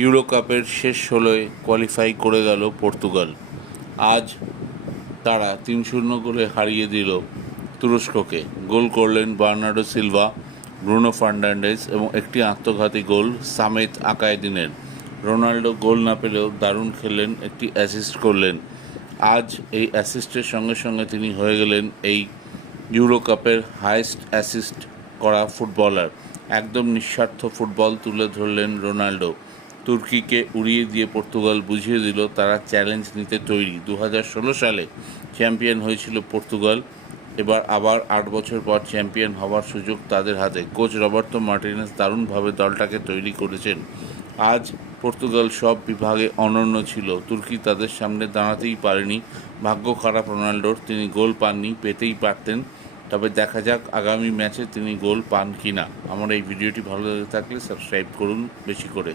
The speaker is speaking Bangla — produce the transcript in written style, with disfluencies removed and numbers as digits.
ইউরো কাপের শেষ ১৬-য় কোয়ালিফাই করে গেল পর্তুগাল। আজ তারা ৩-০ গোলে হারিয়ে দিল তুরস্ককে। গোল করলেন বার্নার্ডো সিলভা, ব্রুনো ফার্নান্ডেজ এবং একটি আত্মঘাতী গোল সামেত আকায়েদিনের। রোনাল্ডো গোল না পেলেও দারুণ খেললেন, একটি অ্যাসিস্ট করলেন। আজ এই অ্যাসিস্টের সঙ্গে সঙ্গে তিনি হয়ে গেলেন এই ইউরো কাপের হাইয়েস্ট অ্যাসিস্ট করা ফুটবলার। একদম নিঃস্বার্থ ফুটবল তুলে ধরলেন রোনাল্ডো। তুর্কিকে উড়িয়ে দিয়ে পর্তুগাল বুঝিয়ে দিল তারা চ্যালেঞ্জ নিতে তৈরি। ২০১৬ সালে চ্যাম্পিয়ন হয়েছিল পর্তুগাল। এবার আবার ৮ বছর পর চ্যাম্পিয়ন হওয়ার সুযোগ তাদের হাতে। কোচ রবার্তো মার্টিনেজ দারুণভাবে দলটাকে তৈরি করেছেন। আজ পর্তুগাল সব বিভাগে অনন্য ছিল, তুর্কি তাদের সামনে দাঁড়াতেই পারেনি। ভাগ্য খারাপ রোনাল্ডোর, তিনি গোল পাননি, পেতেই পারতেন। তবে দেখা যাক আগামী ম্যাচে তিনি গোল পান কি না। আমার এই ভিডিওটি ভালো লেগে থাকলে সাবস্ক্রাইব করুন বেশি করে।